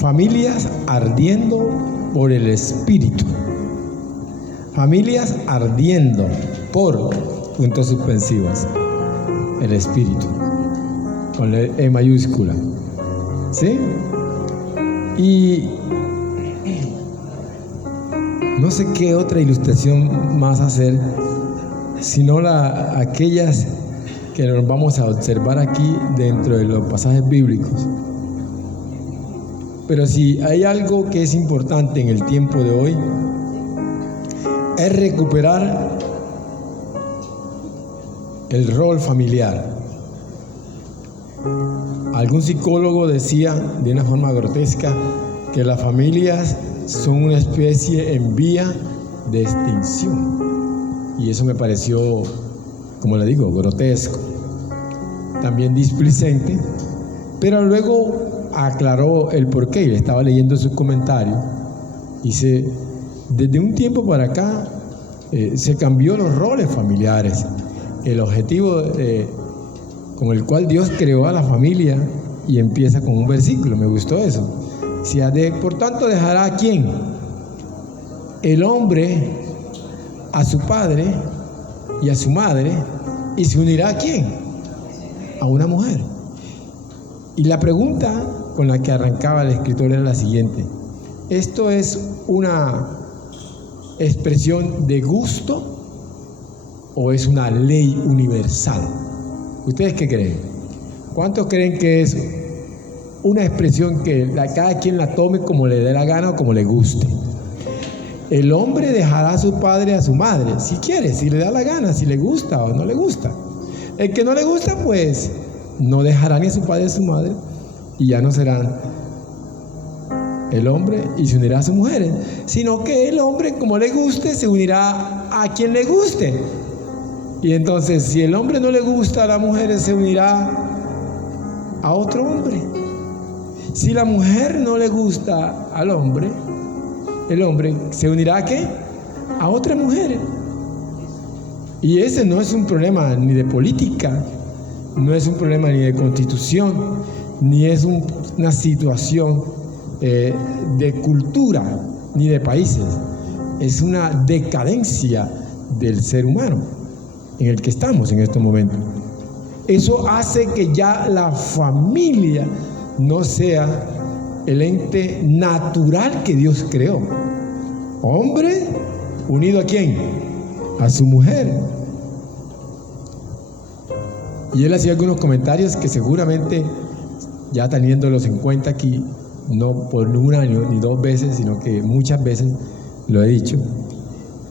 Familias ardiendo por el Espíritu. Familias ardiendo por, puntos suspensivos, el Espíritu, con la E mayúscula. ¿Sí? Y no sé qué otra ilustración más hacer, sino aquellas que nos vamos a observar aquí dentro de los pasajes bíblicos. Pero si hay algo que es importante en el tiempo de hoy, es recuperar el rol familiar. Algún psicólogo decía de una forma grotesca que las familias son una especie en vía de extinción. Y eso me pareció, como le digo, grotesco, también displicente, pero luego aclaró el porqué. Le estaba leyendo sus comentarios. Dice, desde un tiempo para acá se cambió los roles familiares. El objetivo con el cual Dios creó a la familia, y empieza con un versículo, me gustó eso. Por tanto dejará a quién, el hombre a su padre y a su madre, y se unirá a quién, a una mujer. Y la pregunta con la que arrancaba el escritor era la siguiente: ¿esto es una expresión de gusto o es una ley universal? ¿Ustedes qué creen? ¿Cuántos creen que es una expresión que cada quien la tome como le dé la gana o como le guste? El hombre dejará a su padre y a su madre, si quiere, si le da la gana, si le gusta o no le gusta. El que no le gusta, pues no dejará ni a su padre ni a su madre, y ya no serán el hombre y se unirá a sus mujeres, sino que el hombre, como le guste, se unirá a quien le guste. Y entonces, si el hombre no le gusta a la mujer, se unirá a otro hombre. Si la mujer no le gusta al hombre, el hombre se unirá ¿a qué? A otra mujer. Y ese no es un problema ni de política, no es un problema ni de constitución, ni es una situación de cultura, ni de países. Es una decadencia del ser humano en el que estamos en estos momentos. Eso hace que ya la familia no sea el ente natural que Dios creó. Hombre unido ¿a quién? A su mujer. Y él hacía algunos comentarios que seguramente, ya teniéndolos en cuenta aquí, no por un año ni dos veces, sino que muchas veces lo he dicho,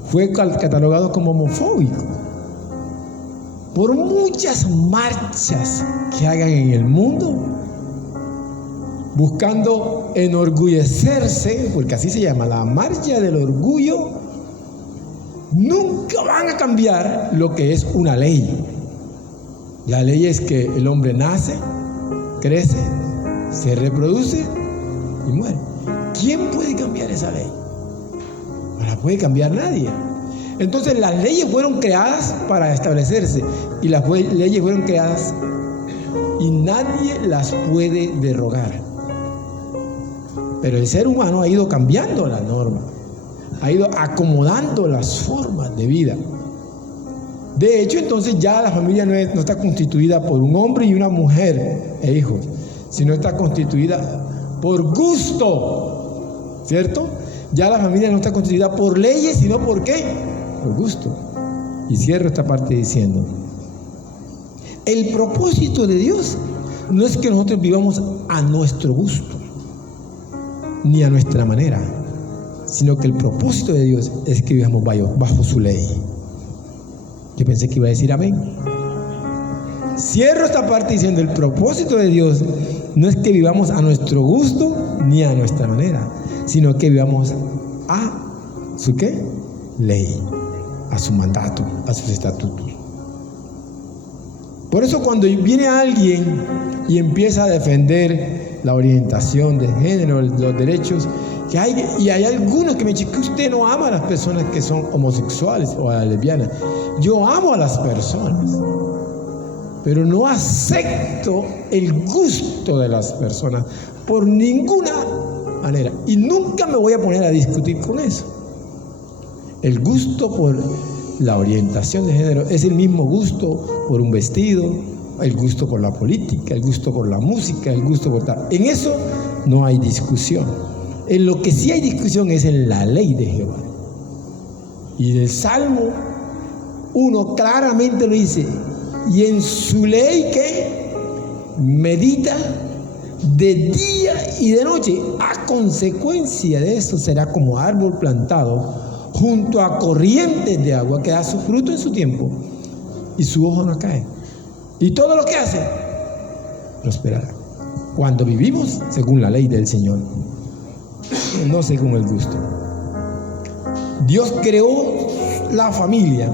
fue catalogado como homofóbico por muchas marchas que hagan en el mundo, buscando enorgullecerse, porque así se llama, la marcha del orgullo. Nunca van a cambiar lo que es una ley. La ley es que el hombre nace, crece, se reproduce y muere. ¿Quién puede cambiar esa ley? No la puede cambiar nadie. Entonces las leyes fueron creadas para establecerse, y las leyes fueron creadas y nadie las puede derrogar. Pero el ser humano ha ido cambiando la norma, ha ido acomodando las formas de vida. De hecho, entonces ya la familia no está constituida por un hombre y una mujer e hijos, sino está constituida por gusto, ¿cierto? Ya la familia no está constituida por leyes, sino ¿por qué? Por gusto. Y cierro esta parte diciendo: el propósito de Dios no es que nosotros vivamos a nuestro gusto, ni a nuestra manera, sino que el propósito de Dios es que vivamos bajo su ley. Yo pensé que iba a decir amén. Cierro esta parte diciendo: el propósito de Dios no es que vivamos a nuestro gusto ni a nuestra manera, sino que vivamos a su ¿qué? Ley, a su mandato, a sus estatutos. Por eso cuando viene alguien y empieza a defender la orientación de género, los derechos, y hay algunos que me dicen que usted no ama a las personas que son homosexuales o a las lesbianas. Yo amo a las personas, pero no acepto el gusto de las personas por ninguna manera. Y nunca me voy a poner a discutir con eso. El gusto por la orientación de género es el mismo gusto por un vestido, el gusto por la política, el gusto por la música, el gusto por tal. En eso no hay discusión. En lo que sí hay discusión es en la ley de Jehová. Y del Salmo 1 claramente lo dice, y en su ley que medita de día y de noche. A consecuencia de eso será como árbol plantado junto a corrientes de agua, que da su fruto en su tiempo y su hoja no cae. Y todo lo que hace prosperará. Cuando vivimos según la ley del Señor, no según el gusto. Dios creó la familia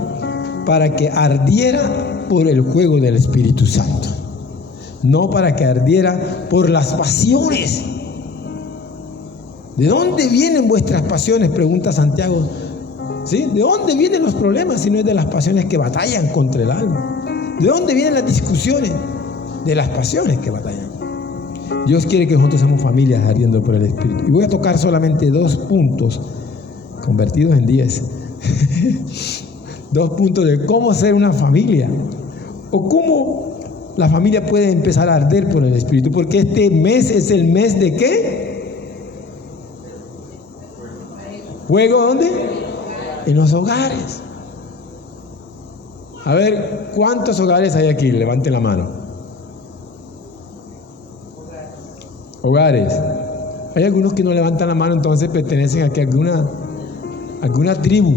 para que ardiera por el fuego del Espíritu Santo, no para que ardiera por las pasiones. ¿De dónde vienen vuestras pasiones?, pregunta Santiago. ¿Sí? ¿De dónde vienen los problemas si no es de las pasiones que batallan contra el alma? ¿De dónde vienen las discusiones? De las pasiones que batallan. Dios quiere que nosotros seamos familias ardiendo por el Espíritu. Y voy a tocar solamente 2 puntos, convertidos en 10. 2 puntos de cómo ser una familia, o cómo la familia puede empezar a arder por el Espíritu, porque este mes es el mes de ¿qué? ¿Fuego dónde? En los hogares. A ver, ¿cuántos hogares hay aquí? Levanten la mano. Hogares. Hay algunos que no levantan la mano, entonces pertenecen a alguna tribu.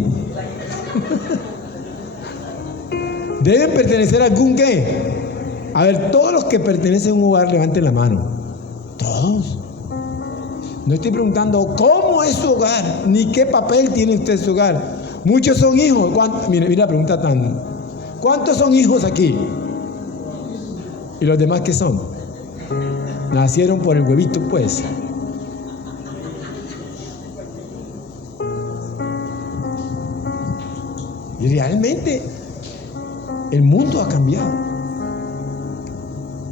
Deben pertenecer a algún ¿qué? A ver, todos los que pertenecen a un hogar, levanten la mano. Todos. No estoy preguntando cómo es su hogar, ni qué papel tiene usted en su hogar. Muchos son hijos. Mira la pregunta tan. ¿Cuántos son hijos aquí? ¿Y los demás qué son? Nacieron por el huevito, pues. Y realmente el mundo ha cambiado.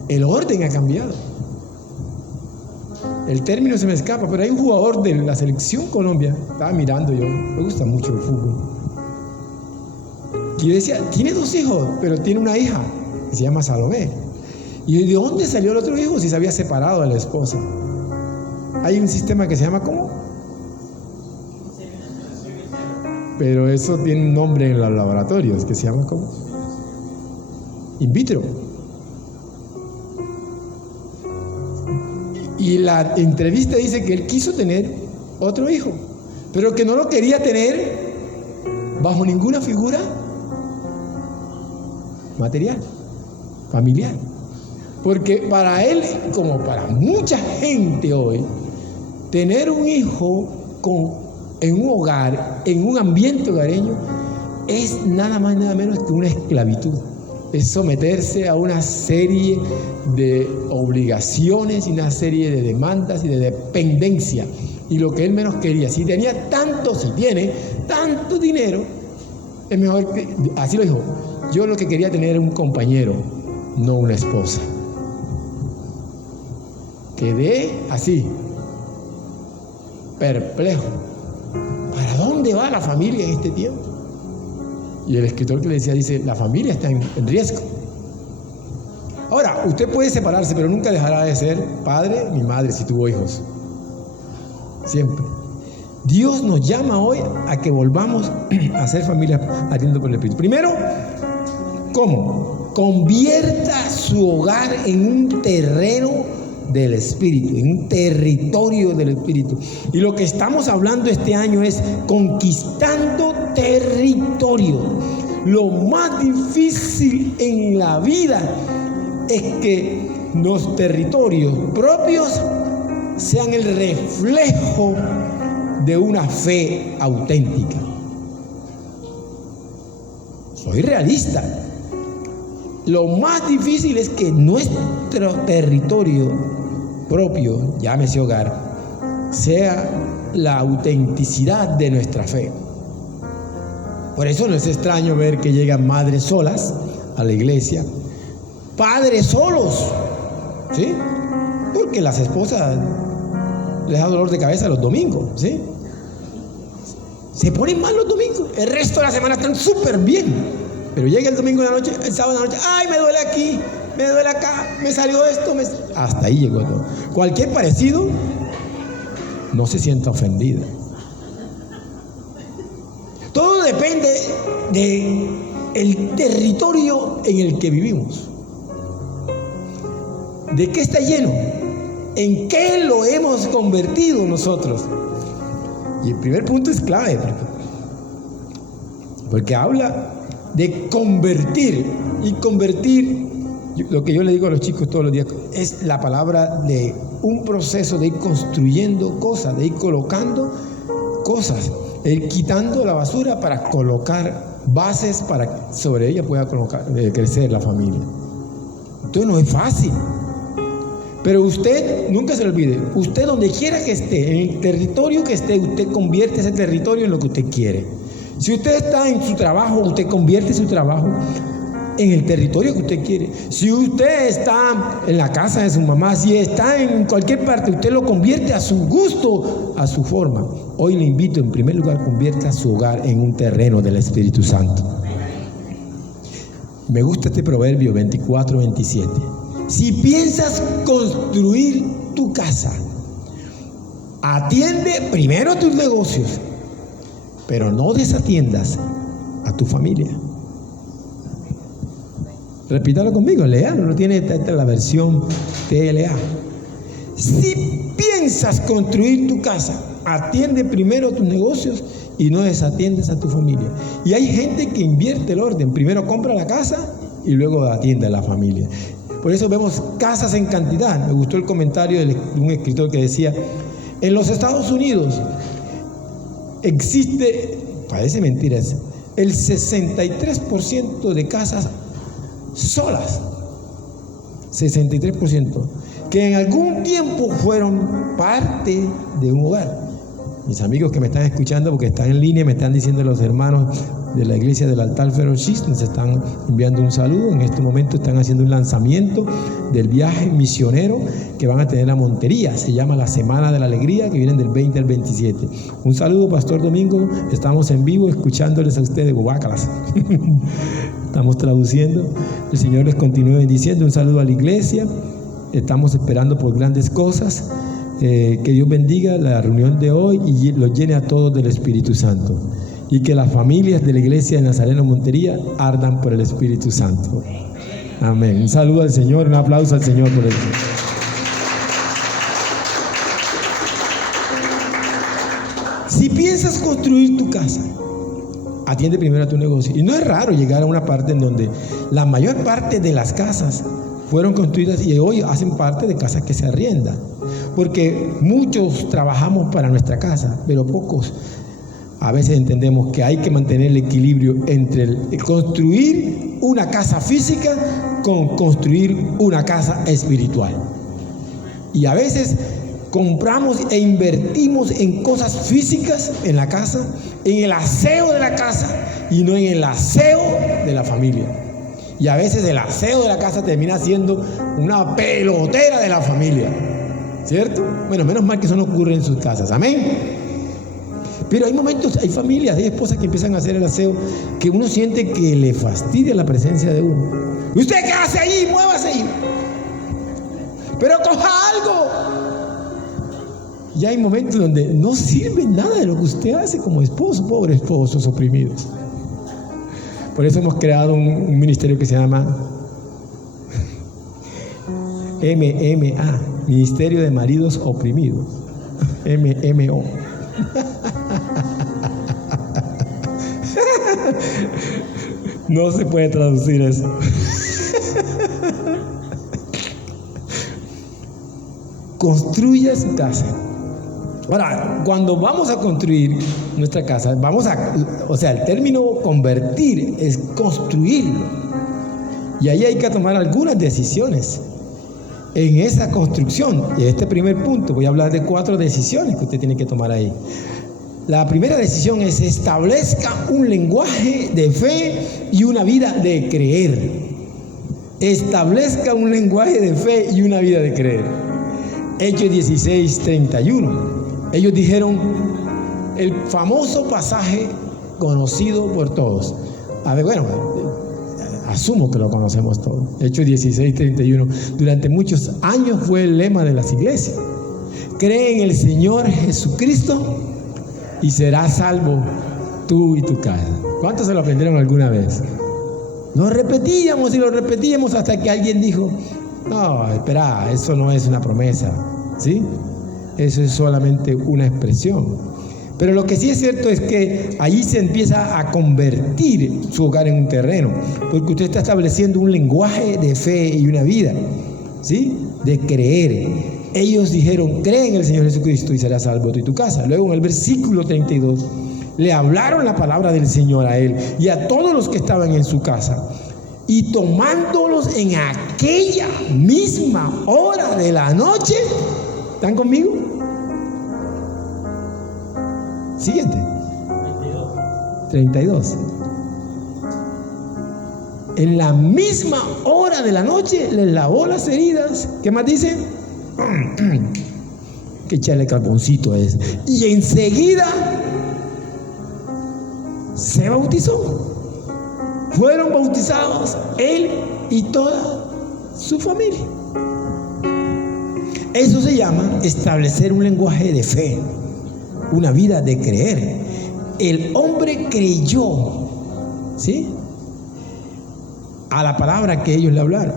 El orden ha cambiado. El término se me escapa, pero hay un jugador de la selección Colombia, estaba mirando yo, me gusta mucho el fútbol, y yo decía, tiene 2 hijos, pero tiene una hija que se llama Salomé. Y yo, ¿de dónde salió el otro hijo si se había separado de la esposa? Hay un sistema que se llama ¿cómo? Pero eso tiene un nombre en los laboratorios que se llama ¿cómo? In vitro. Y la entrevista dice que él quiso tener otro hijo, pero que no lo quería tener bajo ninguna figura material, familiar. Porque para él, como para mucha gente hoy, tener un hijo en un hogar, en un ambiente hogareño, es nada más nada menos que una esclavitud. Es someterse a una serie de obligaciones y una serie de demandas y de dependencia. Y lo que él menos quería, si tiene tanto dinero, es mejor que, así lo dijo, yo lo que quería tener era un compañero, no una esposa. Quedé así, perplejo. ¿Para dónde va la familia en este tiempo? Y el escritor que le decía, dice, la familia está en riesgo. Ahora, usted puede separarse, pero nunca dejará de ser padre ni madre si tuvo hijos. Siempre. Dios nos llama hoy a que volvamos a ser familia ardiendo por el Espíritu. Primero, ¿cómo? Convierta su hogar en un terreno del Espíritu, en un territorio del Espíritu. Y lo que estamos hablando este año es conquistando territorio. Lo más difícil en la vida es que los territorios propios sean el reflejo de una fe auténtica. Soy realista. Lo más difícil es que nuestro territorio propio, llámese hogar, sea la autenticidad de nuestra fe. Por eso no es extraño ver que llegan madres solas a la iglesia, padres solos, ¿sí? Porque las esposas les da dolor de cabeza los domingos, ¿sí? Se ponen mal los domingos. El resto de la semana están súper bien. Pero llega el domingo de la noche, el sábado de la noche, ¡ay, me duele aquí! Me duele acá, me salió esto. Hasta ahí llegó todo. Cualquier parecido, no se sienta ofendida. Todo depende del territorio en el que vivimos. ¿De qué está lleno? ¿En qué lo hemos convertido nosotros? Y el primer punto es clave, porque habla de convertir. Y convertir, lo que yo le digo a los chicos todos los días, es la palabra de un proceso de ir construyendo cosas, de ir colocando cosas, de ir quitando la basura para colocar bases para que sobre ella pueda crecer la familia. Entonces no es fácil. Pero usted, nunca se le olvide, usted donde quiera que esté, en el territorio que esté, usted convierte ese territorio en lo que usted quiere. Si usted está en su trabajo, usted convierte su trabajo en el territorio que usted quiere. Si usted está en la casa de su mamá, si está en cualquier parte, usted lo convierte a su gusto, a su forma. Hoy le invito, en primer lugar, convierta su hogar en un terreno del Espíritu Santo. Me gusta este proverbio 24-27. Si piensas construir tu casa, atiende primero tus negocios, pero no desatiendas a tu familia. Repítalo conmigo, léalo, no tiene esta la versión TLA. Si piensas construir tu casa, atiende primero tus negocios y no desatiendes a tu familia. Y hay gente que invierte el orden, primero compra la casa y luego atiende a la familia. Por eso vemos casas en cantidad. Me gustó el comentario de un escritor que decía, en los Estados Unidos existe, parece mentira, el 63% de casas solas, 63%, que en algún tiempo fueron parte de un hogar. Mis amigos que me están escuchando, porque están en línea, me están diciendo los hermanos de la iglesia del altar Ferochis, nos están enviando un saludo. En este momento están haciendo un lanzamiento del viaje misionero que van a tener a Montería. Se llama la Semana de la Alegría, que vienen del 20 al 27. Un saludo, Pastor Domingo. Estamos en vivo escuchándoles a ustedes, guácalas. Estamos traduciendo. El Señor les continúe bendiciendo. Un saludo a la iglesia. Estamos esperando por grandes cosas. Que Dios bendiga la reunión de hoy y los llene a todos del Espíritu Santo. Y que las familias de la iglesia de Nazareno Montería ardan por el Espíritu Santo. Amén. Un saludo al Señor, un aplauso al Señor por esto. Si piensas construir tu casa, atiende primero a tu negocio. Y no es raro llegar a una parte en donde la mayor parte de las casas fueron construidas y hoy hacen parte de casas que se arriendan. Porque muchos trabajamos para nuestra casa, pero pocos a veces entendemos que hay que mantener el equilibrio entre el construir una casa física con construir una casa espiritual. Y a veces compramos e invertimos en cosas físicas en la casa, en el aseo de la casa y no en el aseo de la familia. Y a veces el aseo de la casa termina siendo una pelotera de la familia, ¿cierto? Bueno, menos mal que eso no ocurre en sus casas, amén. Pero hay momentos, hay familias, hay esposas que empiezan a hacer el aseo que uno siente que le fastidia la presencia de uno. ¿Y usted qué hace ahí? Muévase ahí. Pero coja algo. Y hay momentos donde no sirve nada de lo que usted hace como esposo, pobres esposos oprimidos. Por eso hemos creado un ministerio que se llama MMA, Ministerio de Maridos Oprimidos. MMO. No se puede traducir eso. Construya su casa. Ahora, cuando vamos a construir nuestra casa, el término convertir es construirlo. Y ahí hay que tomar algunas decisiones en esa construcción. Y este primer punto, voy a hablar de 4 decisiones que usted tiene que tomar ahí. La primera decisión es: establezca un lenguaje de fe y una vida de creer. Establezca un lenguaje de fe y una vida de creer. Hechos 16:31. Ellos dijeron el famoso pasaje conocido por todos. A ver, bueno, asumo que lo conocemos todos. Hechos 16:31. Durante muchos años fue el lema de las iglesias. Cree en el Señor Jesucristo y serás salvo tú y tu casa. ¿Cuántos se lo aprendieron alguna vez? Lo repetíamos y lo repetíamos hasta que alguien dijo: no, espera, eso no es una promesa, ¿sí? Eso es solamente una expresión. Pero lo que sí es cierto es que allí se empieza a convertir su hogar en un terreno, porque usted está estableciendo un lenguaje de fe y una vida, ¿sí? De creer. Ellos dijeron: cree en el Señor Jesucristo y serás salvo tú y tu casa. Luego en el versículo 32 le hablaron la palabra del Señor a él y a todos los que estaban en su casa. Y tomándolos en aquella misma hora de la noche, ¿están conmigo? Siguiente. 32. En la misma hora de la noche les lavó las heridas. ¿Qué más dice? Que echarle carboncito a eso. Y enseguida se bautizó. Fueron bautizados él y toda su familia. Eso se llama establecer un lenguaje de fe, una vida de creer. El hombre creyó, ¿sí?, a la palabra que ellos le hablaron.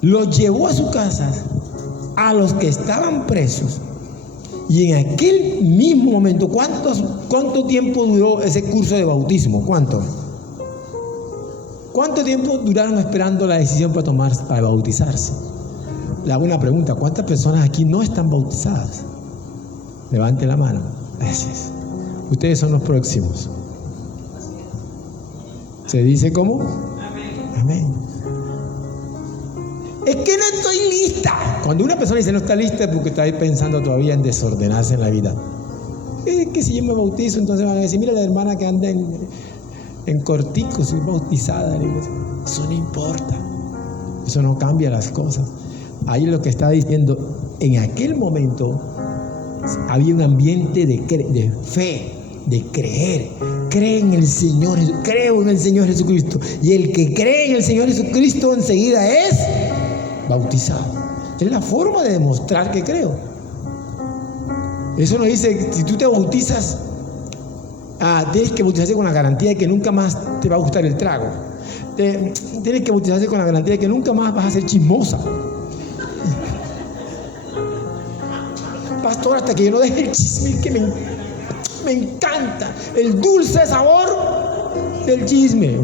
Los llevó a su casa, a los que estaban presos. Y en aquel mismo momento, ¿cuánto tiempo duró ese curso de bautismo? ¿Cuánto tiempo duraron esperando la decisión para bautizarse? Le hago una pregunta: ¿cuántas personas aquí no están bautizadas? Levante la mano. Gracias. Ustedes son los próximos. ¿Se dice cómo? Amén. Es que no estoy lista. Cuando una persona dice no está lista es porque está ahí pensando todavía en desordenarse en la vida. Es que si yo me bautizo, entonces van a decir: mira la hermana que anda en cortico, soy bautizada. Eso no importa. Eso no cambia las cosas. Ahí lo que está diciendo: en aquel momento había un ambiente de fe, de creer. Cree en el Señor, creo en el Señor Jesucristo. Y el que cree en el Señor Jesucristo enseguida es bautizado. Es la forma de demostrar que creo. Eso no dice: si tú te bautizas, tienes que bautizarse con la garantía de que nunca más te va a gustar el trago. Tienes que bautizarse con la garantía de que nunca más vas a ser chismosa. Pastor, hasta que yo no deje el chisme, que me encanta el dulce sabor del chisme.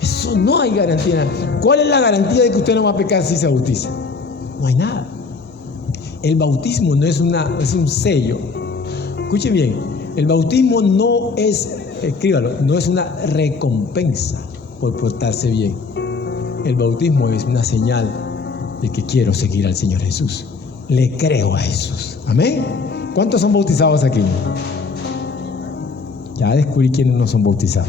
Eso no hay garantía. ¿Cuál es la garantía de que usted no va a pecar si se bautiza? No hay nada. El bautismo no es un sello. Escuche bien, el bautismo no es, escríbalo, no es una recompensa por portarse bien. El bautismo es una señal de que quiero seguir al Señor Jesús. Le creo a Jesús. Amén. ¿Cuántos son bautizados aquí? Ya descubrí quiénes no son bautizados.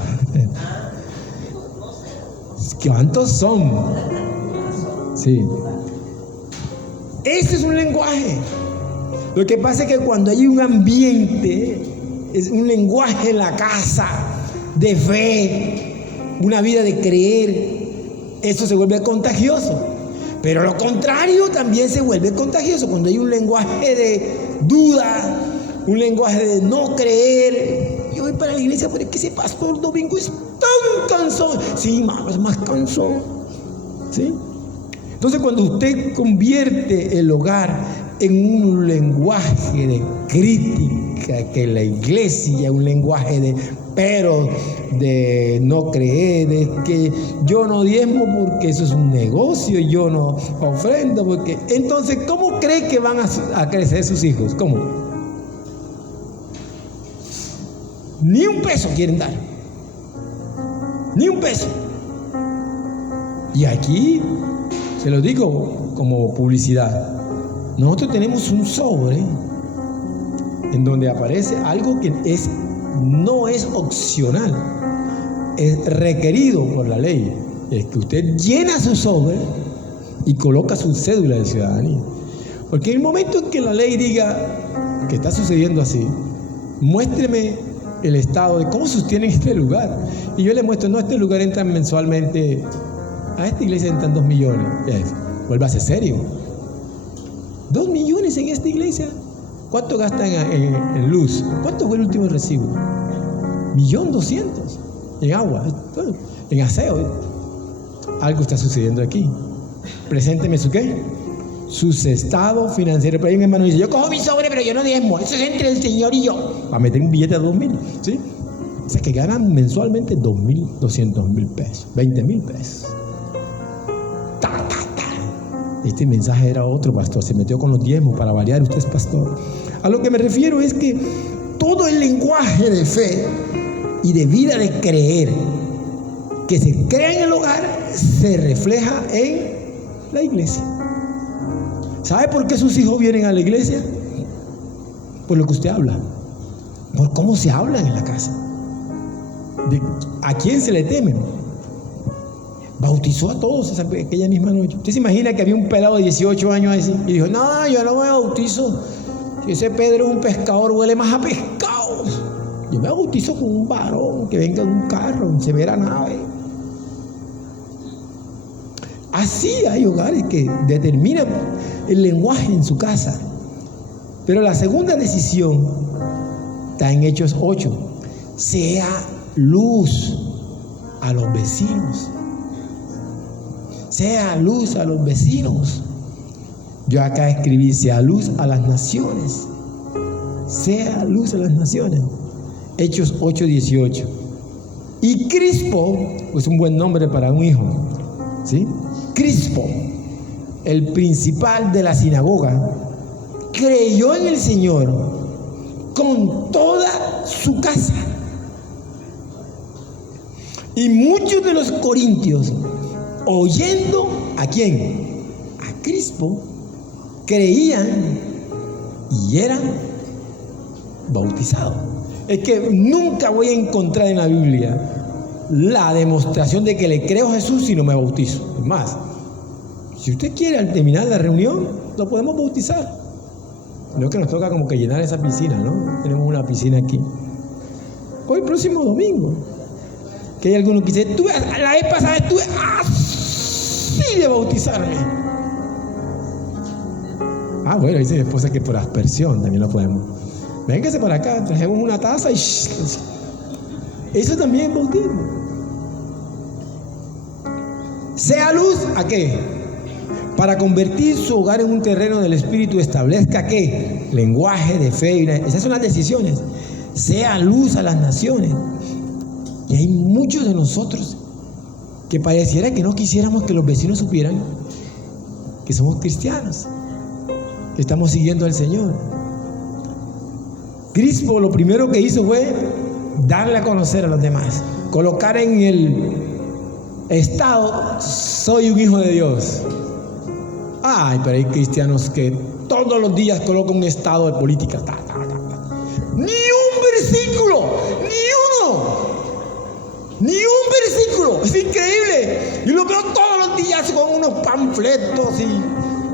¿Cuántos son? Sí. Ese es un lenguaje. Lo que pasa es que cuando hay un ambiente, es un lenguaje en la casa de fe, una vida de creer, eso se vuelve contagioso. Pero lo contrario también se vuelve contagioso. Cuando hay un lenguaje de duda, un lenguaje de no creer. Yo voy para la iglesia porque ese pastor Domingo es tan cansón. Sí, mano, es más cansón. ¿Sí? Entonces, cuando usted convierte el hogar en un lenguaje de crítica, que la iglesia, un lenguaje de no creer, de que yo no diezmo porque eso es un negocio, yo no ofrendo porque... Entonces, ¿cómo cree que van a crecer sus hijos? ¿Cómo? Ni un peso quieren dar. Ni un peso. Y aquí, se lo digo como publicidad, nosotros tenemos un sobre en donde aparece algo que no es opcional, es requerido por la ley. Es que usted llena su sobre y coloca su cédula de ciudadanía. Porque en el momento en que la ley diga que está sucediendo así, muéstreme el estado de cómo sostienen este lugar. Y yo le muestro, no, este lugar entran mensualmente, a esta iglesia entran 2 millones. Vuélvase serio. 2 millones en esta iglesia. ¿Cuánto gastan en luz? ¿Cuánto fue el último recibo? 1.200.000 en agua, en aseo. Algo está sucediendo aquí. Presénteme su qué, sus estados financieros. Pero ahí mi hermano dice, yo cojo mi sobre, pero yo no diezmo, eso es entre el Señor y yo. Va a meter un billete de 2.000, ¿sí? O sea que ganan mensualmente 2.200.000 pesos, 20.000 pesos. Este mensaje era otro, pastor, se metió con los diezmos para variar, usted es pastor. A lo que me refiero es que todo el lenguaje de fe y de vida de creer que se crea en el hogar se refleja en la iglesia. ¿Sabe por qué sus hijos vienen a la iglesia? Por lo que usted habla, por cómo se hablan en la casa, de a quién se le temen. Bautizó a todos aquella misma noche. ¿Usted se imagina que había un pelado de 18 años así y dijo, no, yo no me bautizo, si ese Pedro es un pescador, huele más a pescado, yo me bautizo con un varón que venga de un carro en severa nave? Así hay hogares que determinan el lenguaje en su casa. Pero la segunda decisión está en Hechos 8. Sea luz a los vecinos. Sea luz a los vecinos. Yo acá escribí, sea luz a las naciones. Sea luz a las naciones. Hechos 8:18. Y Crispo, pues un buen nombre para un hijo, ¿sí? Crispo, el principal de la sinagoga, creyó en el Señor con toda su casa. Y muchos de los corintios, oyendo ¿a quién? A Crispo, creían y eran bautizados. Es que nunca voy a encontrar en la Biblia la demostración de que le creo a Jesús si no me bautizo. Es más, si usted quiere al terminar la reunión, lo podemos bautizar. No que nos toca como que llenar esa piscina, ¿no? Tenemos una piscina aquí. Hoy próximo domingo, que hay algunos que dicen, la vez pasada estuve así de bautizarme. Bueno, dice mi esposa que por aspersión también lo podemos. Véngase para acá, trajemos una taza y eso también es bautismo. Sea luz, ¿a qué? Para convertir su hogar en un terreno del Espíritu, establezca ¿qué? Lenguaje de fe. Esas son las decisiones. Sea luz a las naciones. Y hay muchos de nosotros que pareciera que no quisiéramos que los vecinos supieran que somos cristianos, que estamos siguiendo al Señor. Crispo lo primero que hizo fue darle a conocer a los demás, colocar en el estado, soy un hijo de Dios. Pero hay cristianos que todos los días colocan un estado de política. Ni un versículo, ni un versículo. Es increíble. Y lo veo todos los días con unos panfletos y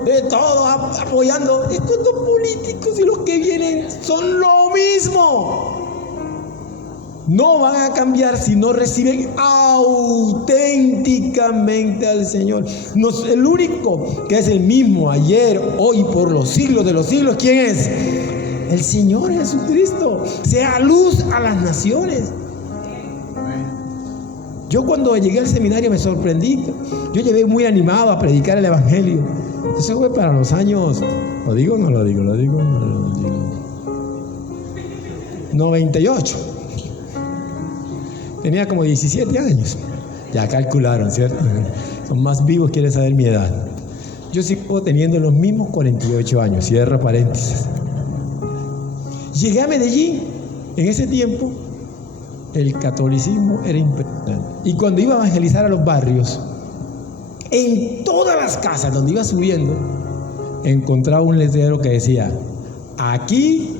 de todo apoyando. Estos dos políticos y los que vienen son lo mismo. No van a cambiar si no reciben auténticamente al Señor. El único que es el mismo ayer, hoy, por los siglos de los siglos, ¿quién es? El Señor Jesucristo. Sea luz a las naciones. Yo cuando llegué al seminario me sorprendí. Yo llegué muy animado a predicar el Evangelio. Eso fue para los años, ¿lo digo o no lo digo? 98. Tenía como 17 años. Ya calcularon, ¿cierto? Son más vivos, quieren saber mi edad. Yo sigo teniendo los mismos 48 años, cierro paréntesis. Llegué a Medellín. En ese tiempo, el catolicismo era impresionante. Y cuando iba a evangelizar a los barrios, en todas las casas donde iba subiendo, encontraba un letrero que decía, aquí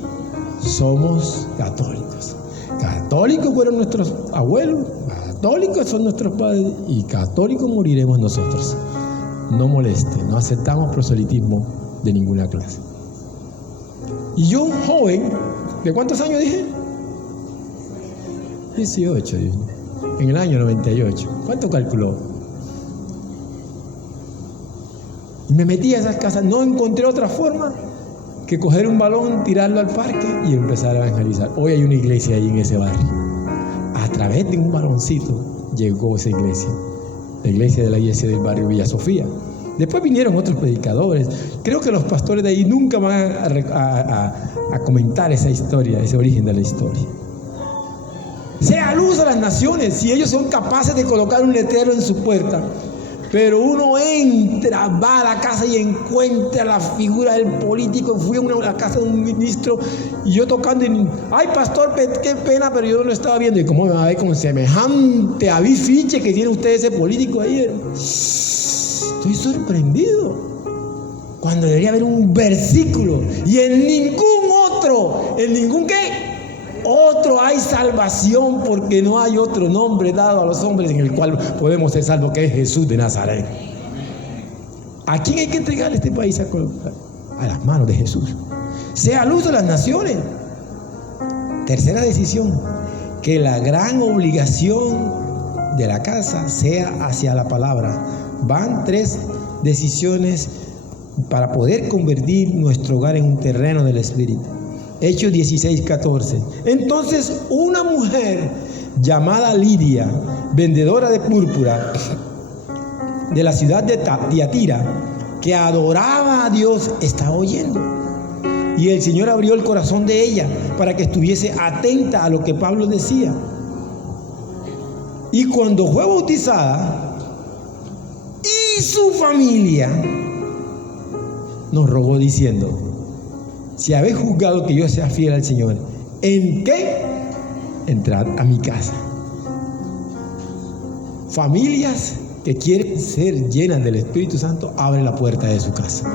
somos católicos. Católicos fueron nuestros abuelos, católicos son nuestros padres y católicos moriremos nosotros. no moleste, no aceptamos proselitismo de ninguna clase. Y yo, un joven, ¿de cuántos años dije? 18, en el año 98. ¿Cuánto calculó? Y me metí a esas casas, no encontré otra forma que coger un balón, tirarlo al parque y empezar a evangelizar. Hoy hay una iglesia ahí en ese barrio. A través de un baloncito llegó esa iglesia, la iglesia de la iglesia del barrio Villa Sofía. Después vinieron otros predicadores. Creo que los pastores de ahí nunca van a comentar esa historia, ese origen de la historia. Sea luz a las naciones, si ellos son capaces de colocar un letrero en su puerta, pero uno entra, va a la casa y encuentra la figura del político. Fui a la casa de un ministro y yo tocando y, ay pastor, qué pena, pero yo no lo estaba viendo. Y cómo me va a ver con semejante abifiche que tiene usted ese político ahí. Estoy sorprendido, cuando debería haber un versículo y en ningún ¿qué? Otro hay salvación, porque no hay otro nombre dado a los hombres en el cual podemos ser salvos, que es Jesús de Nazaret. ¿A quién hay que entregar este país? A las manos de Jesús. Sea luz de las naciones. Tercera decisión, que la gran obligación de la casa sea hacia la palabra. Van 3 decisiones para poder convertir nuestro hogar en un terreno del Espíritu. Hechos 16:14. Entonces una mujer llamada Lidia, vendedora de púrpura de la ciudad de Tiatira, que adoraba a Dios, estaba oyendo. Y el Señor abrió el corazón de ella para que estuviese atenta a lo que Pablo decía. Y cuando fue bautizada y su familia, nos rogó diciendo: si habéis juzgado que yo sea fiel al Señor, ¿en qué? Entrad a mi casa. Familias que quieren ser llenas del Espíritu Santo, abren la puerta de su casa.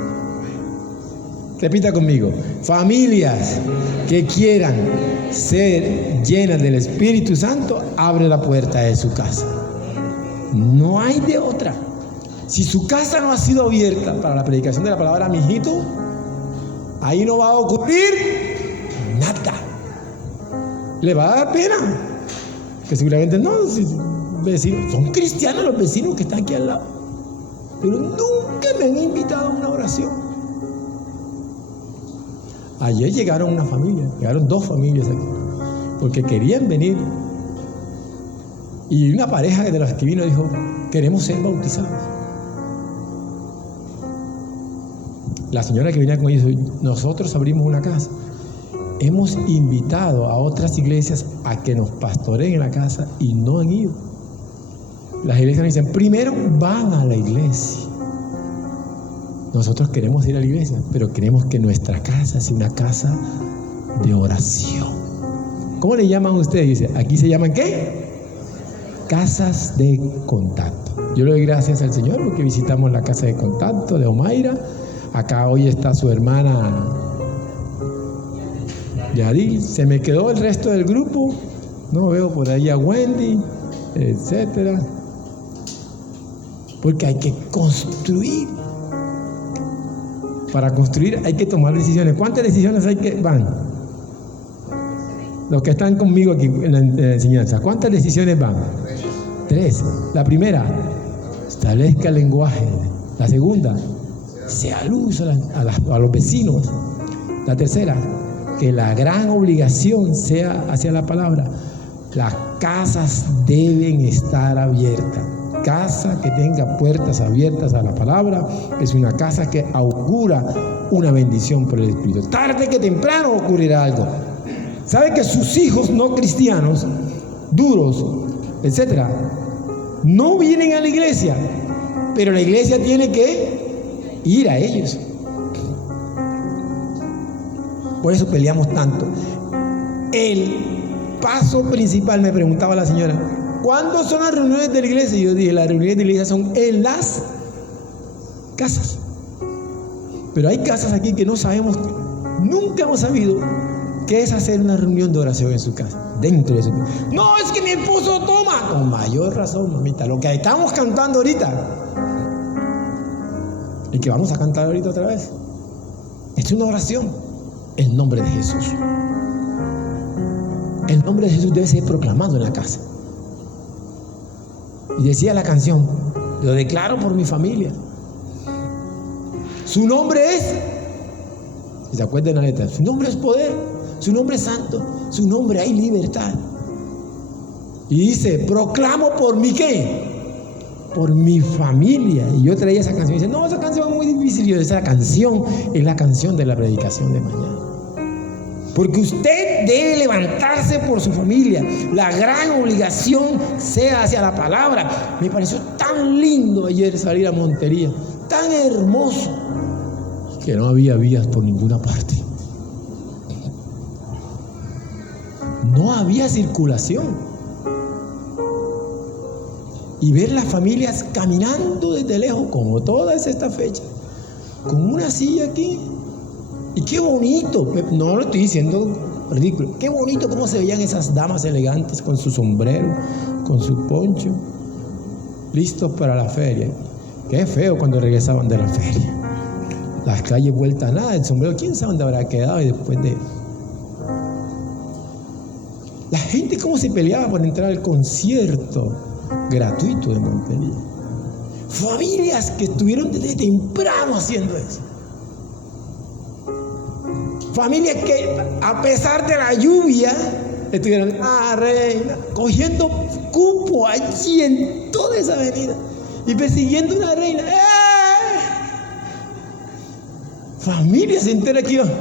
Repita conmigo: familias que quieran ser llenas del Espíritu Santo, abre la puerta de su casa. No hay de otra. Si su casa no ha sido abierta para la predicación de la palabra, mijito, ahí no va a ocurrir nada. Le va a dar pena, que seguramente no, vecinos, son cristianos los vecinos que están aquí al lado, pero nunca me han invitado a una oración. Ayer llegaron 2 familias aquí, porque querían venir, y una pareja de las que vino dijo: queremos ser bautizados. La señora que venía con ellos, nosotros abrimos una casa. Hemos invitado a otras iglesias a que nos pastoreen en la casa y no han ido. Las iglesias nos dicen: primero van a la iglesia. Nosotros queremos ir a la iglesia, pero queremos que nuestra casa sea una casa de oración. ¿Cómo le llaman ustedes? Dice, aquí se llaman ¿qué? Casas de contacto. Yo le doy gracias al Señor porque visitamos la casa de contacto de Omaira. Acá hoy está su hermana Yadil. Se me quedó el resto del grupo. No veo por ahí a Wendy, etcétera. Porque hay que construir. Para construir hay que tomar decisiones. ¿Cuántas decisiones hay que van? Los que están conmigo aquí en la enseñanza. ¿Cuántas decisiones van? 3. La primera, establezca el lenguaje. La segunda, sea luz a los vecinos. La tercera, que la gran obligación sea hacia la palabra. Las casas deben estar abiertas. Casa que tenga puertas abiertas a la palabra es una casa que augura una bendición por el Espíritu. Tarde que temprano ocurrirá algo. ¿Sabe que sus hijos no cristianos, duros, etcétera, no vienen a la iglesia? Pero la iglesia tiene que ir a ellos. Por eso peleamos tanto. El paso principal, me preguntaba la señora, ¿cuándo son las reuniones de la iglesia? Y yo dije, las reuniones de la iglesia son en las casas. Pero hay casas aquí que no sabemos, nunca hemos sabido qué es hacer una reunión de oración en su casa, dentro de su casa. No, es que mi esposo toma. Con mayor razón, mamita, lo que estamos cantando ahorita. y que vamos a cantar ahorita otra vez. Es una oración. El nombre de Jesús. El nombre de Jesús debe ser proclamado en la casa. Y decía la canción, lo declaro por mi familia. Su nombre es, si se acuerdan la letra, su nombre es poder, su nombre es santo, su nombre hay libertad. Y dice, proclamo por mi ¿qué? Por mi familia. Y yo traía esa canción y dice, no, esa canción es muy difícil. Y yo, esa canción es la canción de la predicación de mañana. Porque usted debe levantarse por su familia. La gran obligación sea hacia la palabra. Me pareció tan lindo ayer salir a Montería, tan hermoso, que no había vías por ninguna parte. No había circulación. Y ver las familias caminando desde lejos, como toda esta fecha, con una silla aquí. Y qué bonito, no lo estoy diciendo ridículo, qué bonito cómo se veían esas damas elegantes con su sombrero, con su poncho, listos para la feria. Qué feo cuando regresaban de la feria. Las calles vueltas a nada, el sombrero, quién sabe dónde habrá quedado y después de... La gente cómo se peleaba por entrar al concierto gratuito de Montería. Familias que estuvieron desde temprano haciendo eso. Familias que a pesar de la lluvia estuvieron, reina, cogiendo cupo allí en toda esa avenida y persiguiendo una reina. Familias enteras que iban.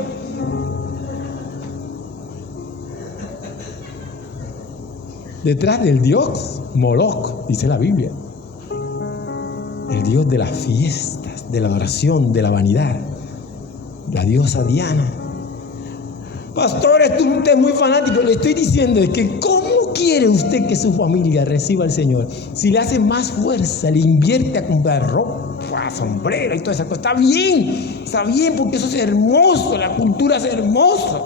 Detrás del dios Moloch, dice la Biblia, el dios de las fiestas, de la adoración, de la vanidad, la diosa Diana. Pastor, usted es muy fanático. Le estoy diciendo es que ¿cómo quiere usted que su familia reciba al Señor? Si le hace más fuerza, le invierte a comprar ropa, sombrero y toda esa cosa. Está bien, porque eso es hermoso, la cultura es hermosa.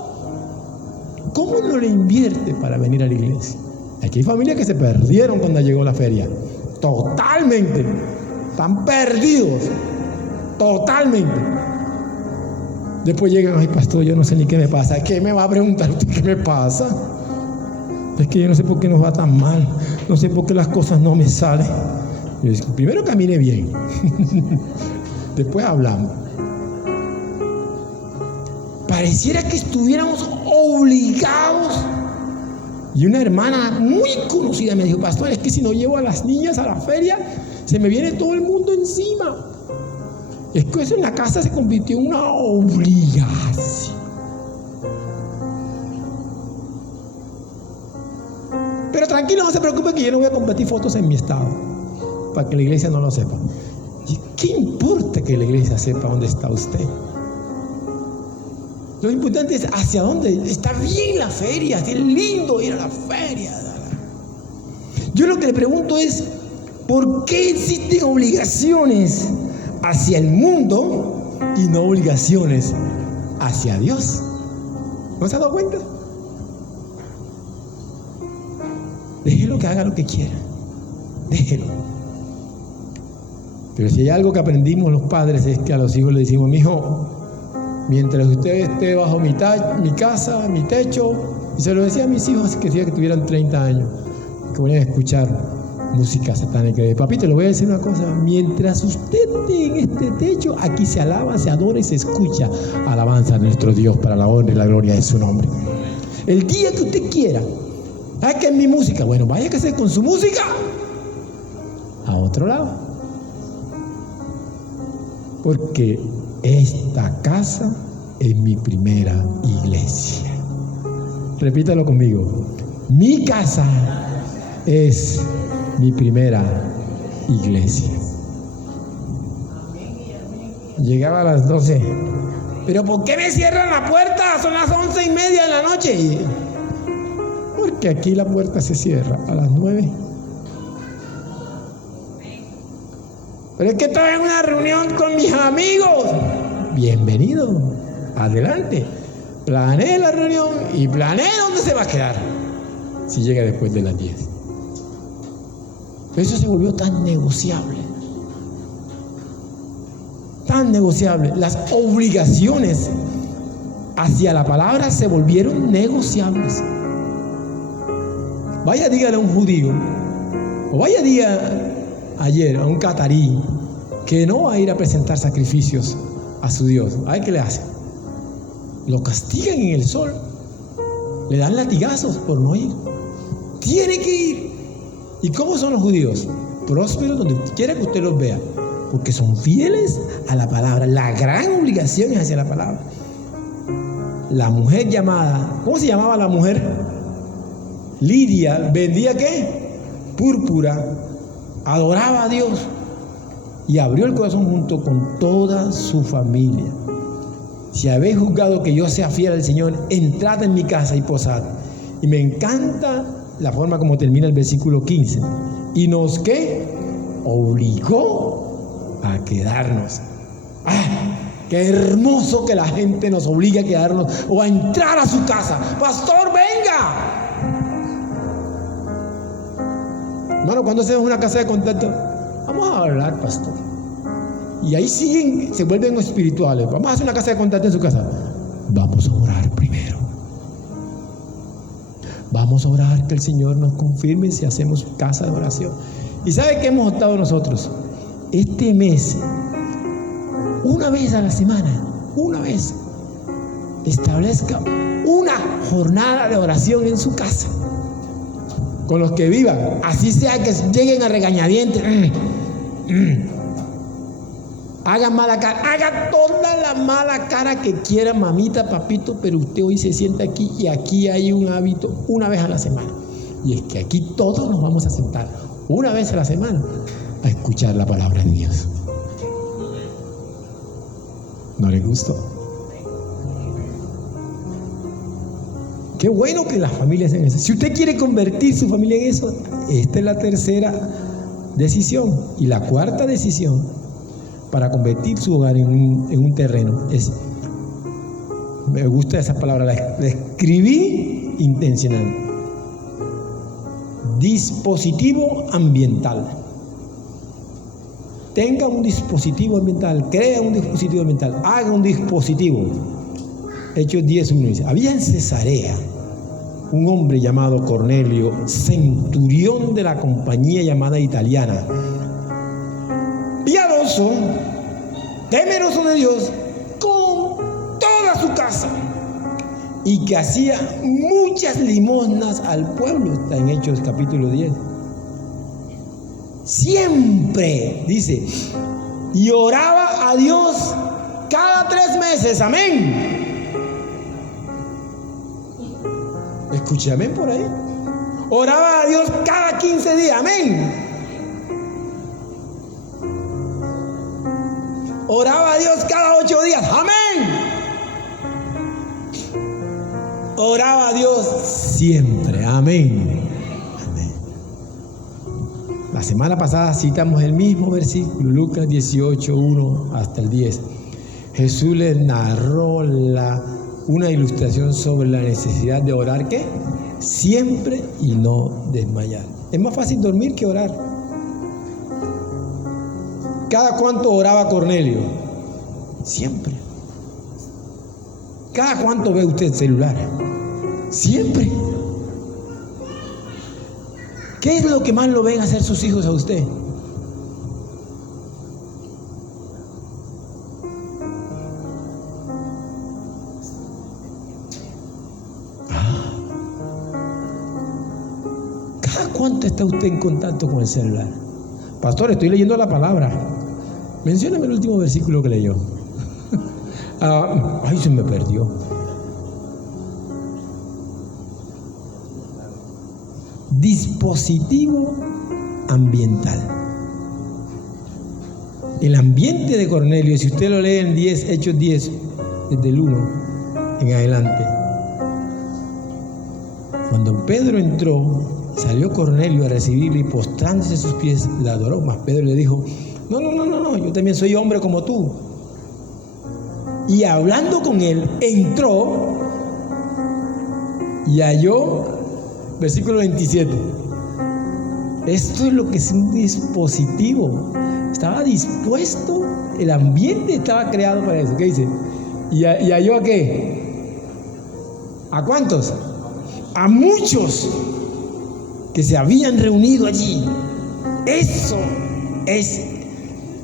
¿Cómo no le invierte para venir a la iglesia? Aquí hay familias que se perdieron cuando llegó la feria. Totalmente. Están perdidos. Totalmente. Después llegan, ay pastor, yo no sé ni qué me pasa. ¿Qué me va a preguntar usted qué me pasa? Es que yo no sé por qué nos va tan mal. No sé por qué las cosas no me salen. Yo digo, primero camine bien. Después hablamos. Pareciera que estuviéramos obligados. Y una hermana muy conocida me dijo, pastor, es que si no llevo a las niñas a la feria, se me viene todo el mundo encima. Es que eso en la casa se convirtió en una obligación. Pero tranquilo, no se preocupe que yo no voy a compartir fotos en mi estado, para que la iglesia no lo sepa. ¿Y qué importa que la iglesia sepa dónde está usted? Lo importante es hacia dónde. Está bien la feria, es lindo ir a la feria. Yo lo que le pregunto es, ¿por qué existen obligaciones hacia el mundo y no obligaciones hacia Dios? ¿No se ha dado cuenta? Déjelo que haga lo que quiera. Déjelo. Pero si hay algo que aprendimos los padres es que a los hijos le decimos, mijo, mientras usted esté bajo mi casa, mi techo, y se lo decía a mis hijos que quería que tuvieran 30 años, que vayan a escuchar música satánica. Papi, te lo voy a decir una cosa, mientras usted esté en este techo, aquí se alaba, se adora y se escucha alabanza a nuestro Dios para la honra y la gloria de su nombre. El día que usted quiera, ¿sabes qué es mi música? Bueno, váyase con su música a otro lado, porque esta casa es mi primera iglesia. Repítalo conmigo. Mi casa es mi primera iglesia. Llegaba a las 12. ¿Pero por qué me cierran la puerta? Son las 11:30 de la noche. Porque aquí la puerta se cierra a las 9. Pero es que estoy en una reunión con mis amigos. Bienvenido. Adelante. Planee la reunión y planee dónde se va a quedar si llega después de las 10. Eso se volvió tan negociable. tan negociable. Las obligaciones hacia la palabra se volvieron negociables. Vaya, dígale a un judío, o vaya ayer a un catarí que no va a ir a presentar sacrificios a su Dios. A ver qué le hacen. Lo castigan en el sol, le dan latigazos por no ir. Tiene que ir. ¿Y cómo son los judíos? Prósperos donde quiera que usted los vea, porque son fieles a la palabra. La gran obligación es hacia la palabra. La mujer llamada, ¿cómo se llamaba la mujer? Lidia. ¿Vendía qué? Púrpura. Adoraba a Dios y abrió el corazón junto con toda su familia. Si habéis juzgado que yo sea fiel al Señor, entrad en mi casa y posad. Y me encanta la forma como termina el versículo 15. Y nos, ¿qué? Obligó a quedarnos. ¡Ah! ¡Qué hermoso que la gente nos obligue a quedarnos o a entrar a su casa! ¡Pastor, venga! Hermano, cuando hacemos una casa de contacto, vamos a hablar, pastor. Y ahí siguen, se vuelven espirituales. Vamos a hacer una casa de contacto en su casa. Vamos a orar primero. Vamos a orar que el Señor nos confirme si hacemos casa de oración. ¿Y sabe qué hemos optado nosotros? Este mes, una vez a la semana, una vez, establezca una jornada de oración en su casa. Con los que vivan, así sea que lleguen a regañadientes, hagan mala cara, haga toda la mala cara que quiera, mamita, papito, pero usted hoy se sienta aquí y aquí hay un hábito una vez a la semana. Y es que aquí todos nos vamos a sentar una vez a la semana a escuchar la palabra de Dios. ¿No le gustó? Qué bueno que las familias hacen eso. Si usted quiere convertir su familia en eso, esta es la tercera decisión. Y la cuarta decisión para convertir su hogar en un terreno es, me gusta esa palabra, la escribí intencional. Dispositivo ambiental. Tenga un dispositivo ambiental, crea un dispositivo ambiental, haga un dispositivo. Hechos 10:1 dice: había en Cesarea un hombre llamado Cornelio, centurión de la compañía llamada italiana, piadoso, temeroso de Dios, con toda su casa, y que hacía muchas limosnas al pueblo. Está en Hechos capítulo 10. Siempre, dice, y oraba a Dios cada 3 meses. Amén. Escuche amén por ahí. Oraba a Dios cada 15 días. Amén. Oraba a Dios cada 8 días. Amén. Oraba a Dios siempre. Amén. Amén. La semana pasada citamos el mismo versículo, Lucas 18:1 hasta el 10. Jesús les narró una ilustración sobre la necesidad de orar, ¿qué? Siempre y no desmayar. Es más fácil dormir que orar. ¿Cada cuánto oraba Cornelio? Siempre. ¿Cada cuánto ve usted el celular? Siempre. ¿Qué es lo que más lo ven hacer sus hijos a usted? ¿Cuánto está usted en contacto con el celular? Pastor, estoy leyendo la palabra. Mencióname el último versículo que leyó. Ay, se me perdió. Dispositivo ambiental. El ambiente de Cornelio, si usted lo lee en Hechos 10, desde el 1 en adelante. Cuando Pedro entró, salió Cornelio a recibirle y postrándose a sus pies le adoró. Mas Pedro le dijo: no, yo también soy hombre como tú. Y hablando con él, entró y halló, versículo 27. Esto es lo que es un dispositivo. Estaba dispuesto el ambiente estaba creado para eso. ¿Qué dice? ¿Y halló a qué? ¿A cuántos? A muchos que se habían reunido allí. Eso es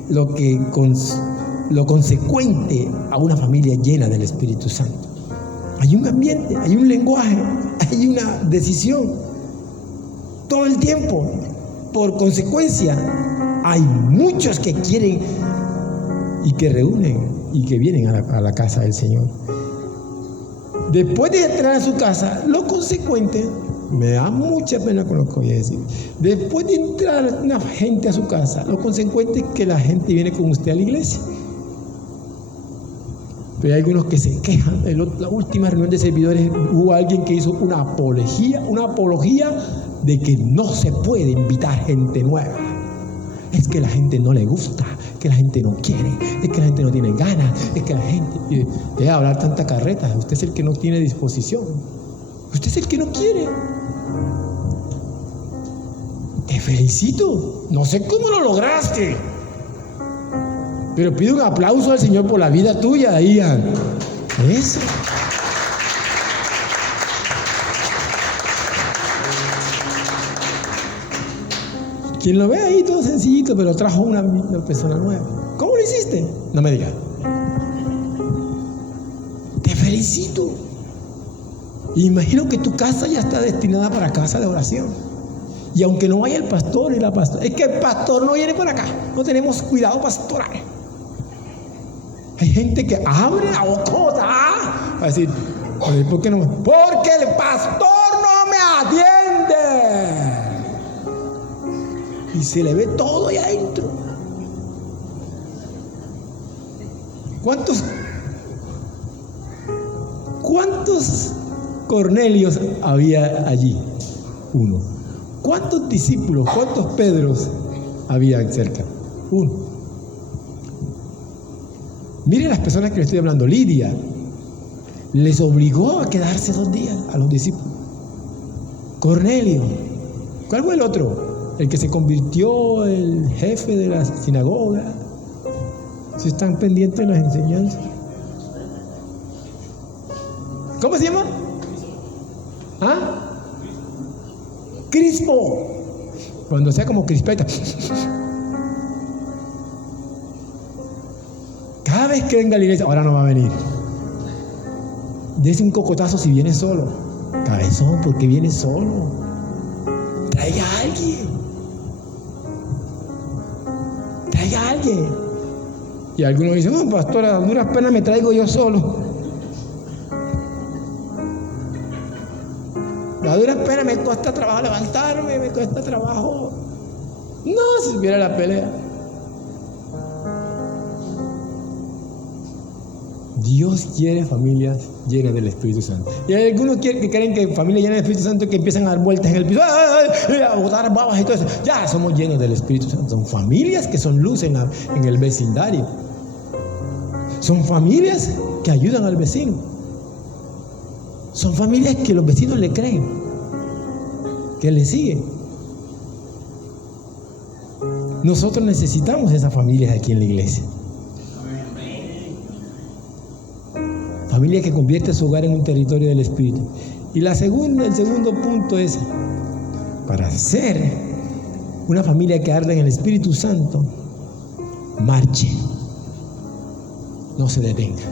lo consecuente a una familia llena del Espíritu Santo. Hay un ambiente, hay un lenguaje, hay una decisión todo el tiempo. Por consecuencia, hay muchos que quieren y que reúnen y que vienen a la casa del Señor. Después de entrar a su casa, lo consecuente, me da mucha pena con lo que voy a decir, después de entrar una gente a su casa, lo consecuente es que la gente viene con usted a la iglesia. Pero hay algunos que se quejan. En la última reunión de servidores hubo alguien que hizo una apología de que no se puede invitar gente nueva. Es que la gente no le gusta, que la gente no quiere, es que la gente no tiene ganas, es que la gente debe hablar tanta carreta. Usted es el que no tiene disposición, usted es el que no quiere. Te felicito, no sé cómo lo lograste, pero pido un aplauso al Señor por la vida tuya, Ian. Eso. Quien lo ve ahí todo sencillito, pero trajo una persona nueva. ¿Cómo lo hiciste? No me digas. Te felicito. Imagino que tu casa ya está destinada para casa de oración. Y aunque no vaya el pastor y la pastora, es que el pastor no viene por acá. No tenemos cuidado pastoral. Hay gente que abre la bocota a decir, ¿por qué no? Porque el pastor no me atiende. Y se le ve todo ahí adentro. ¿Cuántos Cornelios había allí? Uno. ¿Cuántos discípulos, cuántos Pedros había cerca? Uno. Miren las personas que le estoy hablando. Lidia les obligó a quedarse 2 días a los discípulos. Cornelio. ¿Cuál fue el otro? El que se convirtió el jefe de la sinagoga. Si están pendientes de las enseñanzas. ¿Cómo se llama? ¿Ah? Crispo. Cuando sea como crispeta. Cada vez que venga a la iglesia, ahora no va a venir. Dese un cocotazo si viene solo. Cabezón, porque viene solo. Traiga a alguien. Traiga a alguien. Y algunos dicen, no, pastora, a duras penas me traigo yo solo. A duras penas me cuesta trabajo levantarme, me cuesta trabajo. No, si viera la pelea. Dios quiere familias llenas del Espíritu Santo. Y hay algunos que creen que familias llenas del Espíritu Santo que empiezan a dar vueltas en el piso, a botar babas y todo eso. Ya somos llenos del Espíritu Santo. Son familias que son luz en el vecindario. Son familias que ayudan al vecino. Son familias que los vecinos le creen, que le siguen. Nosotros necesitamos esas familias aquí en la iglesia. Familia que convierte su hogar en un territorio del Espíritu. Y el segundo punto es, para ser una familia que arde en el Espíritu Santo, marche. No se detenga.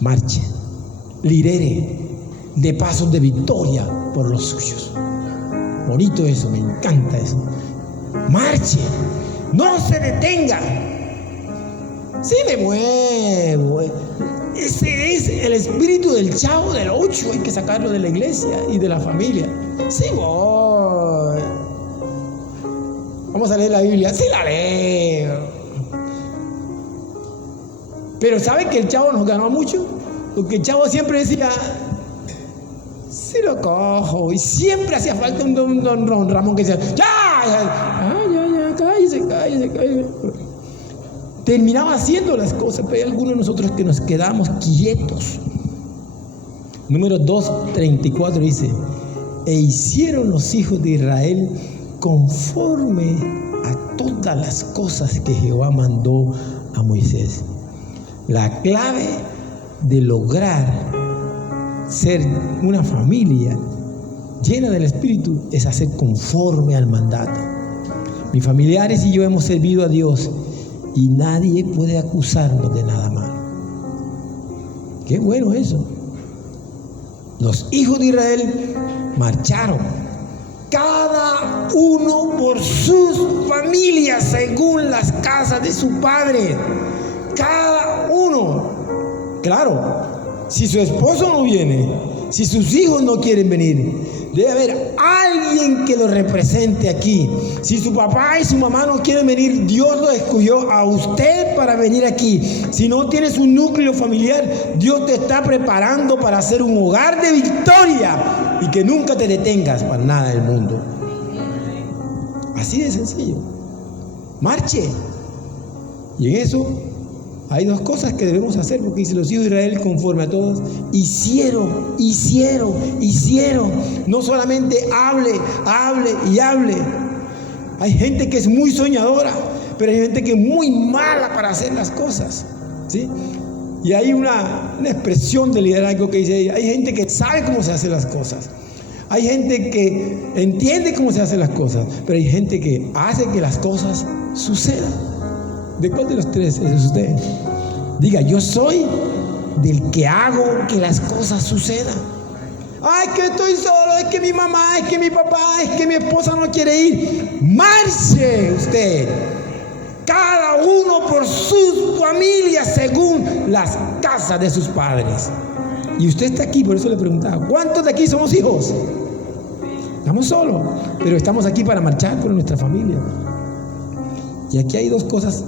Marche. Lidere. De pasos de victoria por los suyos. Bonito eso, me encanta eso. Marche. No se detenga. Sí me muevo. Ese es el espíritu del Chavo del 8. Hay que sacarlo de la iglesia y de la familia. Sí voy. Vamos a leer la Biblia. Sí la leo. Pero ¿saben que el Chavo nos ganó mucho? Porque el Chavo siempre decía, sí lo cojo. Y siempre hacía falta un don Ramón que decía, ya, cállese. Terminaba haciendo las cosas, pero hay algunos de nosotros que nos quedamos quietos. Número 2:34 dice, e hicieron los hijos de Israel conforme a todas las cosas que Jehová mandó a Moisés. La clave de lograr ser una familia llena del Espíritu es hacer conforme al mandato. Mis familiares y yo hemos servido a Dios y nadie puede acusarnos de nada malo. Qué bueno eso. Los hijos de Israel marcharon, cada uno por sus familias, según las casas de su padre. Cada uno. Claro, si su esposo no viene, si sus hijos no quieren venir, debe haber alguien que lo represente aquí. Si su papá y su mamá no quieren venir, Dios lo escogió a usted para venir aquí. Si no tienes un núcleo familiar, Dios te está preparando para hacer un hogar de victoria y que nunca te detengas para nada del mundo. Así de sencillo. Marche. Y en eso hay dos cosas que debemos hacer, porque dice: los hijos de Israel, conforme a todos, hicieron. No solamente hable y hable. Hay gente que es muy soñadora, pero hay gente que es muy mala para hacer las cosas, ¿sí? Y hay una expresión de liderazgo que dice: hay gente que sabe cómo se hacen las cosas. Hay gente que entiende cómo se hacen las cosas, pero hay gente que hace que las cosas sucedan. ¿De cuál de los tres es usted? Diga: yo soy del que hago que las cosas sucedan. Ay, que estoy solo, es que mi mamá, es que mi papá, es que mi esposa no quiere ir. Marche usted, cada uno por sus familias, según las casas de sus padres. Y usted está aquí, por eso le preguntaba: ¿cuántos de aquí somos hijos? Estamos solos, pero estamos aquí para marchar por nuestra familia. Y aquí hay dos cosas,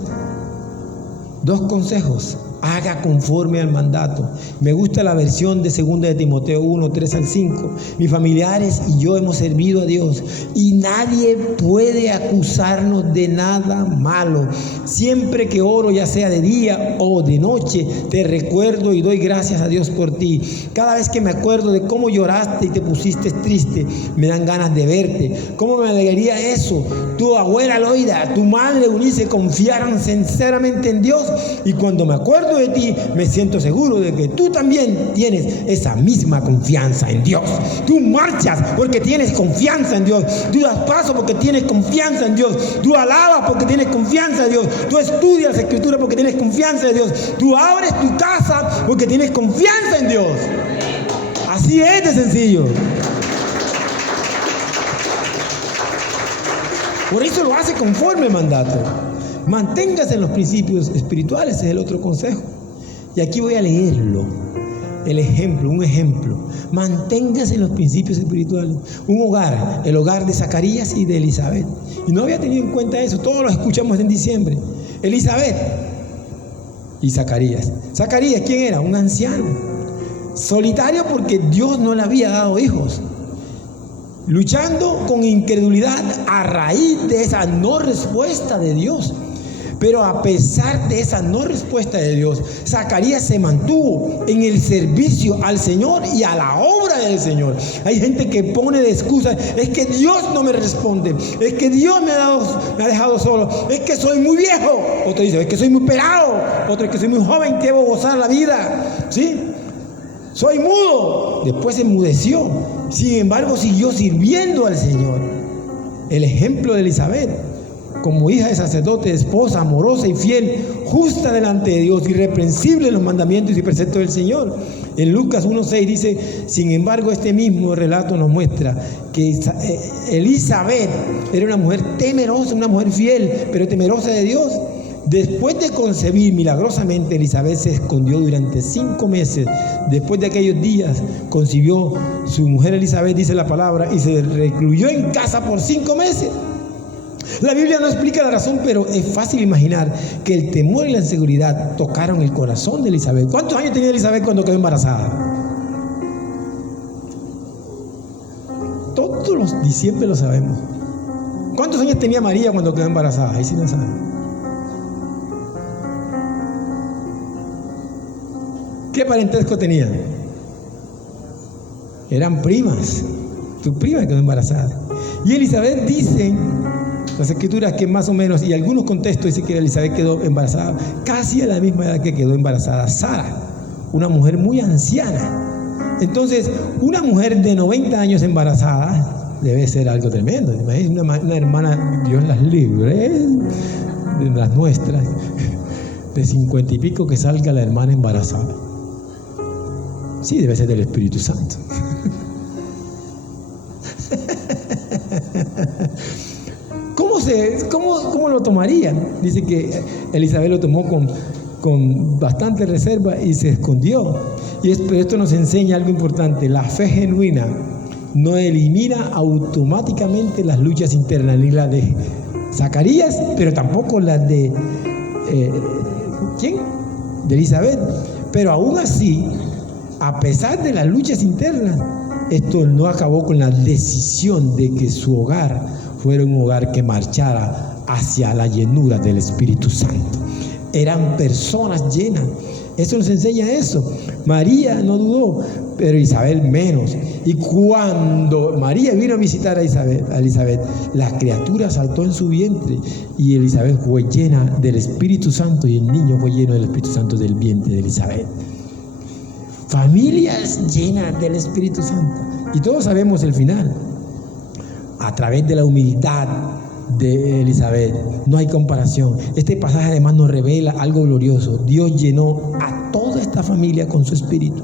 dos consejos. Haga conforme al mandato. Me gusta la versión de 2 de Timoteo 1, 3 al 5. Mis familiares y yo hemos servido a Dios y nadie puede acusarnos de nada malo. Siempre que oro, ya sea de día o de noche, te recuerdo y doy gracias a Dios por ti. Cada vez que me acuerdo de cómo lloraste y te pusiste triste, me dan ganas de verte. ¿Cómo me alegraría eso? Tu abuela Loida, tu madre Eunice confiaron sinceramente en Dios, y cuando me acuerdo de ti, me siento seguro de que tú también tienes esa misma confianza en Dios. Tú marchas porque tienes confianza en Dios. Tú das paso porque tienes confianza en Dios. Tú alabas porque tienes confianza en Dios. Tú estudias la Escritura porque tienes confianza en Dios. Tú abres tu casa porque tienes confianza en Dios. Así es de sencillo. Por eso lo hace conforme al mandato. Manténgase en los principios espirituales, es el otro consejo. Y aquí voy a leerlo. Un ejemplo. Manténgase en los principios espirituales. Un hogar, el hogar de Zacarías y de Elizabeth. Y no había tenido en cuenta eso, todos lo escuchamos en diciembre. Elizabeth y Zacarías. Zacarías, ¿quién era? Un anciano. Solitario porque Dios no le había dado hijos. Luchando con incredulidad a raíz de esa no respuesta de Dios. Pero a pesar de esa no respuesta de Dios, Zacarías se mantuvo en el servicio al Señor y a la obra del Señor. Hay gente que pone de excusa: es que Dios no me responde, es que Dios me ha dejado solo, es que soy muy viejo. Otro dice: es que soy muy pelado. Otro: es que soy muy joven, que debo gozar la vida. ¿Sí? Soy mudo. Después se enmudeció. Sin embargo, siguió sirviendo al Señor. El ejemplo de Elizabeth, como hija de sacerdote, esposa amorosa y fiel, justa delante de Dios, irreprensible en los mandamientos y preceptos del Señor. En Lucas 1:6 dice: sin embargo, este mismo relato nos muestra que Elizabeth era una mujer temerosa, una mujer fiel, pero temerosa de Dios. Después de concebir milagrosamente, Elizabeth se escondió durante 5 meses. Después de aquellos días, concibió su mujer Elizabeth, dice la palabra, y se recluyó en casa por 5 meses. La Biblia no explica la razón, pero es fácil imaginar que el temor y la inseguridad tocaron el corazón de Elizabeth. ¿Cuántos años tenía Elizabeth cuando quedó embarazada? Todos los diciembre lo sabemos. ¿Cuántos años tenía María cuando quedó embarazada? Ahí sí no saben. ¿Qué parentesco tenían? Eran primas. Tu prima quedó embarazada. Y Elizabeth dice Las escrituras que más o menos, y algunos contextos dicen que Elizabeth quedó embarazada casi a la misma edad que quedó embarazada Sara, una mujer muy anciana. Entonces, una mujer de 90 años embarazada debe ser algo tremendo. Imagínate una hermana, Dios las libre, de las nuestras, de 50 y pico, que salga la hermana embarazada. Sí, debe ser del Espíritu Santo. ¿Cómo lo tomaría? Dice que Elizabeth lo tomó con bastante reserva y se escondió. Pero esto nos enseña algo importante. La fe genuina no elimina automáticamente las luchas internas, ni las de Zacarías, pero tampoco las de ¿quién? De Elizabeth. Pero aún así, a pesar de las luchas internas, esto no acabó con la decisión de que su hogar fuera un hogar que marchara hacia la llenura del Espíritu Santo. Eran personas llenas. Eso nos enseña eso. María no dudó, pero Isabel menos. Y cuando María vino a visitar a Elizabeth, la criatura saltó en su vientre y Elizabeth fue llena del Espíritu Santo y el niño fue lleno del Espíritu Santo del vientre de Elizabeth. Familias llenas del Espíritu Santo. Y todos sabemos el final. A través de la humildad de Elizabeth, no hay comparación. Este pasaje además nos revela algo glorioso. Dios llenó a toda esta familia con su Espíritu.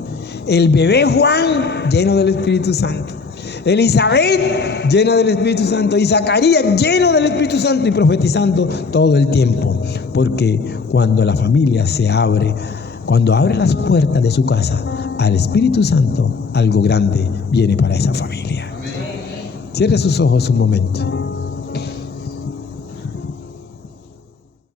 El bebé Juan lleno del Espíritu Santo, Elizabeth llena del Espíritu Santo y Zacarías lleno del Espíritu Santo y profetizando todo el tiempo. Porque cuando la familia se abre, cuando abre las puertas de su casa al Espíritu Santo, algo grande viene para esa familia. Cierre sus ojos un momento.